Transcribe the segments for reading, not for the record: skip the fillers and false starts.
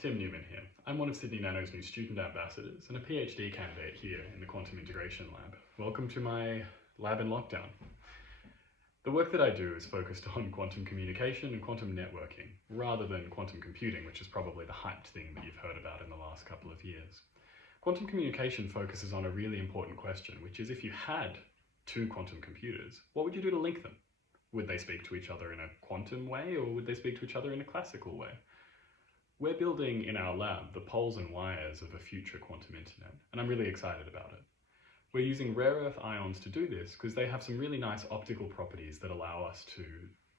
Tim Newman here. I'm one of Sydney Nano's new student ambassadors and a PhD candidate here in the Quantum Integration Lab. Welcome to my lab in lockdown. The work that I do is focused on quantum communication and quantum networking, rather than quantum computing, which is probably the hyped thing that you've heard about in the last couple of years. Quantum communication focuses on a really important question, which is if you had two quantum computers, what would you do to link them? Would they speak to each other in a quantum way, or would they speak to each other in a classical way? We're building in our lab the poles and wires of a future quantum internet, and I'm really excited about it. We're using rare earth ions to do this because they have some really nice optical properties that allow us to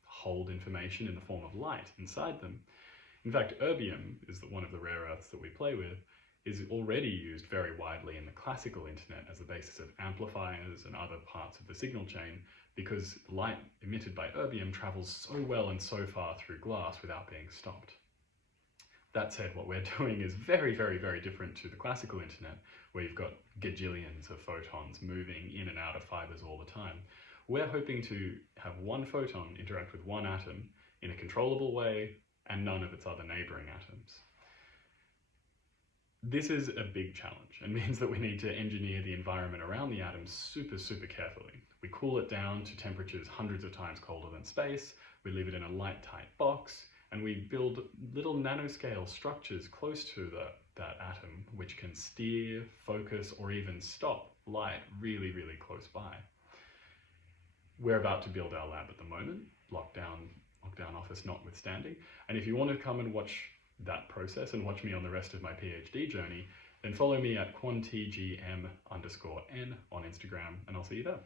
hold information in the form of light inside them. In fact, erbium is one of the rare earths that we play with, is already used very widely in the classical internet as the basis of amplifiers and other parts of the signal chain, because light emitted by erbium travels so well and so far through glass without being stopped. That said, what we're doing is very, very, very different to the classical internet, where you've got gajillions of photons moving in and out of fibers all the time. We're hoping to have one photon interact with one atom in a controllable way and none of its other neighboring atoms. This is a big challenge and means that we need to engineer the environment around the atom super, super carefully. We cool it down to temperatures hundreds of times colder than space, we leave it in a light, tight box, and we build little nanoscale structures close to that atom which can steer, focus, or even stop light really, really close by. We're about to build our lab at the moment, lockdown office notwithstanding, and if you want to come and watch that process and watch me on the rest of my PhD journey, then follow me at quantigm_n on Instagram, and I'll see you there.